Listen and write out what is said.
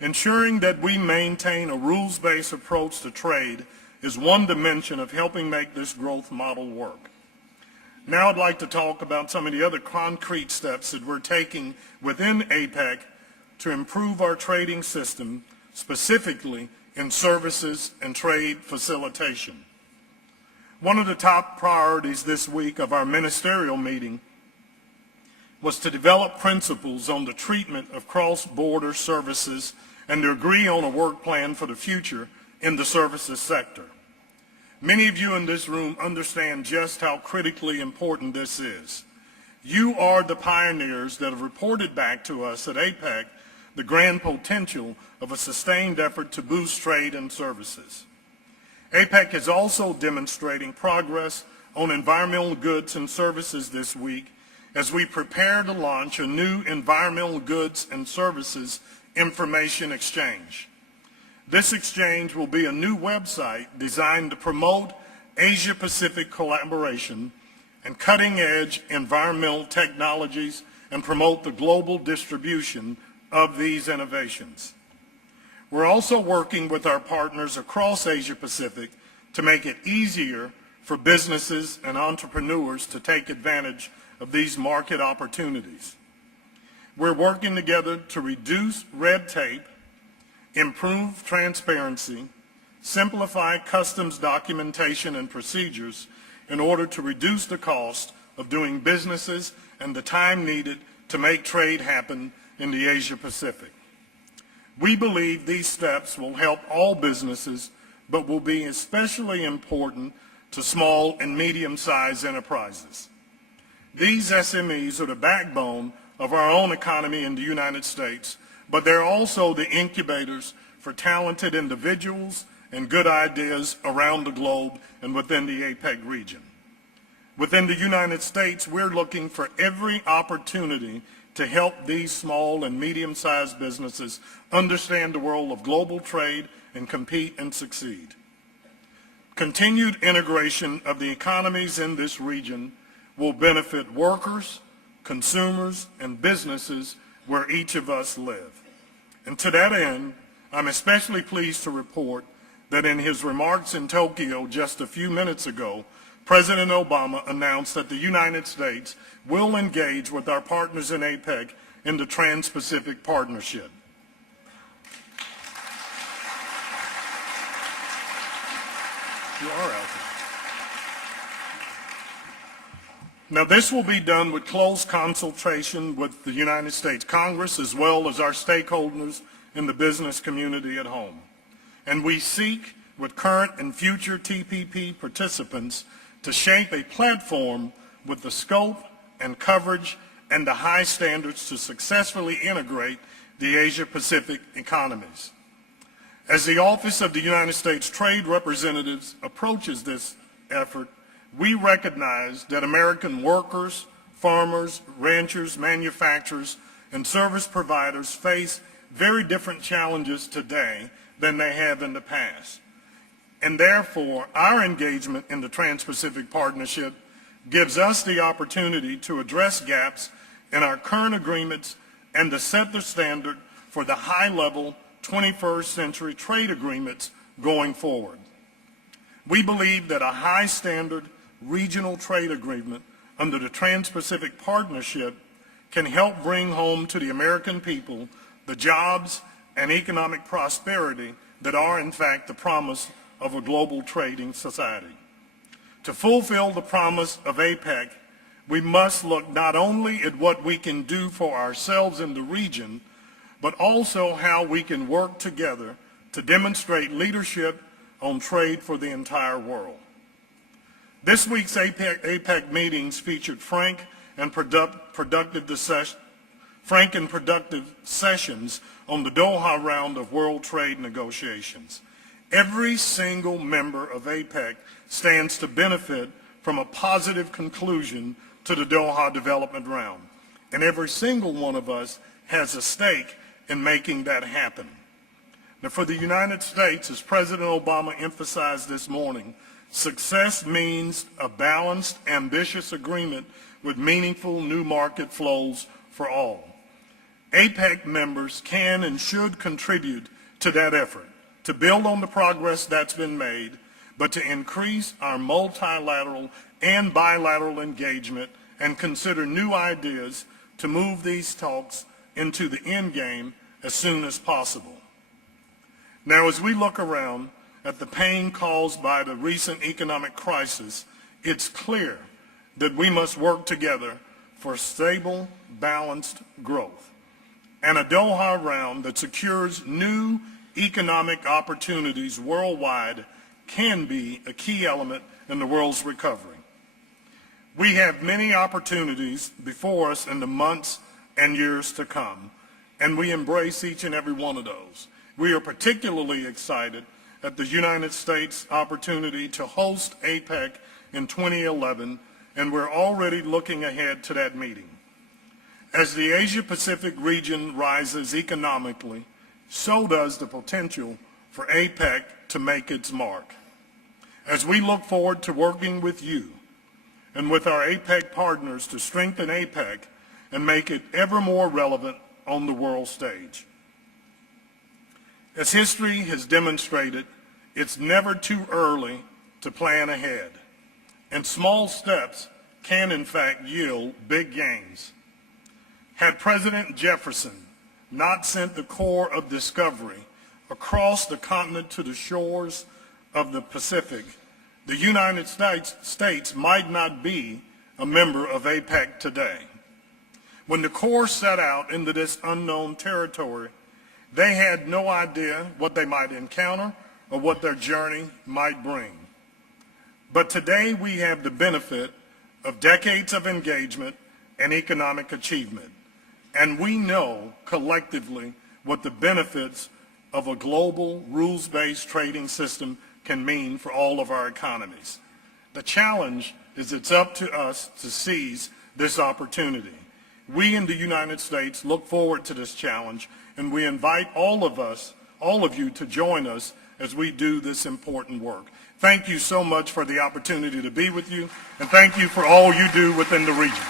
Ensuring that we maintain a rules-based approach to trade is one dimension of helping make this growth model work. Now I'd like to talk about some of the other concrete steps that we're taking within APEC to improve our trading system, specifically in services and trade facilitation. One of the top priorities this week of our ministerial meeting was to develop principles on the treatment of cross-border services and to agree on a work plan for the future in the services sector. Many of you in this room understand just how critically important this is. You are the pioneers that have reported back to us at APEC the grand potential of a sustained effort to boost trade and services. APEC is also demonstrating progress on environmental goods and services this week as we prepare to launch a new environmental goods and services information exchange. This exchange will be a new website designed to promote Asia-Pacific collaboration and cutting-edge environmental technologies and promote the global distribution of these innovations. We're also working with our partners across Asia-Pacific to make it easier for businesses and entrepreneurs to take advantage of these market opportunities. We're working together to reduce red tape, improve transparency, simplify customs documentation and procedures in order to reduce the cost of doing businesses and the time needed to make trade happen in the Asia-Pacific. We believe these steps will help all businesses, but will be especially important to small and medium-sized enterprises. These SMEs are the backbone of our own economy in the United States, but they're also the incubators for talented individuals and good ideas around the globe and within the APEC region. Within the United States, we're looking for every opportunity to help these small and medium-sized businesses understand the role of global trade and compete and succeed. Continued integration of the economies in this region will benefit workers, consumers, and businesses where each of us live. And to that end, I'm especially pleased to report that in his remarks in Tokyo just a few minutes ago, President Obama announced that the United States will engage with our partners in APEC in the Trans-Pacific Partnership. You are out there. Now, this will be done with close consultation with the United States Congress as well as our stakeholders in the business community at home. And we seek, with current and future TPP participants, to shape a platform with the scope and coverage and the high standards to successfully integrate the Asia-Pacific economies. As the Office of the United States Trade Representatives approaches this effort, we recognize that American workers, farmers, ranchers, manufacturers, and service providers face very different challenges today than they have in the past. And therefore, our engagement in the Trans-Pacific Partnership gives us the opportunity to address gaps in our current agreements and to set the standard for the high-level 21st century trade agreements going forward. We believe that a high-standard regional trade agreement under the Trans-Pacific Partnership can help bring home to the American people the jobs and economic prosperity that are in fact the promise of a global trading society. To fulfill the promise of APEC, we must look not only at what we can do for ourselves in the region, but also how we can work together to demonstrate leadership on trade for the entire world. This week's APEC meetings featured frank and productive sessions on the Doha round of world trade negotiations. Every single member of APEC stands to benefit from a positive conclusion to the Doha development round, and every single one of us has a stake in making that happen. Now, for the United States, as President Obama emphasized this morning, success means a balanced, ambitious agreement with meaningful new market flows for all. APEC members can and should contribute to that effort, to build on the progress that's been made, but to increase our multilateral and bilateral engagement and consider new ideas to move these talks into the end game as soon as possible. Now, as we look around at the pain caused by the recent economic crisis, it's clear that we must work together for stable, balanced growth and a Doha round that secures new economic opportunities worldwide can be a key element in the world's recovery. We have many opportunities before us in the months and years to come, and we embrace each and every one of those. We are particularly excited at the United States' opportunity to host APEC in 2011, and we're already looking ahead to that meeting. As the Asia-Pacific region rises economically, so does the potential for APEC to make its mark. As we look forward to working with you and with our APEC partners to strengthen APEC and make it ever more relevant on the world stage. As history has demonstrated, it's never too early to plan ahead, and small steps can in fact yield big gains. Had President Jefferson not sent the core of discovery across the continent to the shores of the Pacific, the United States might not be a member of APEC today. When the core set out into this unknown territory, they had no idea what they might encounter or what their journey might bring. But today we have the benefit of decades of engagement and economic achievement, and we know collectively what the benefits of a global rules-based trading system can mean for all of our economies. The challenge is it's up to us to seize this opportunity. We in the United States look forward to this challenge, and we invite all of you to join us as we do this important work. Thank you so much for the opportunity to be with you, and thank you for all you do within the region.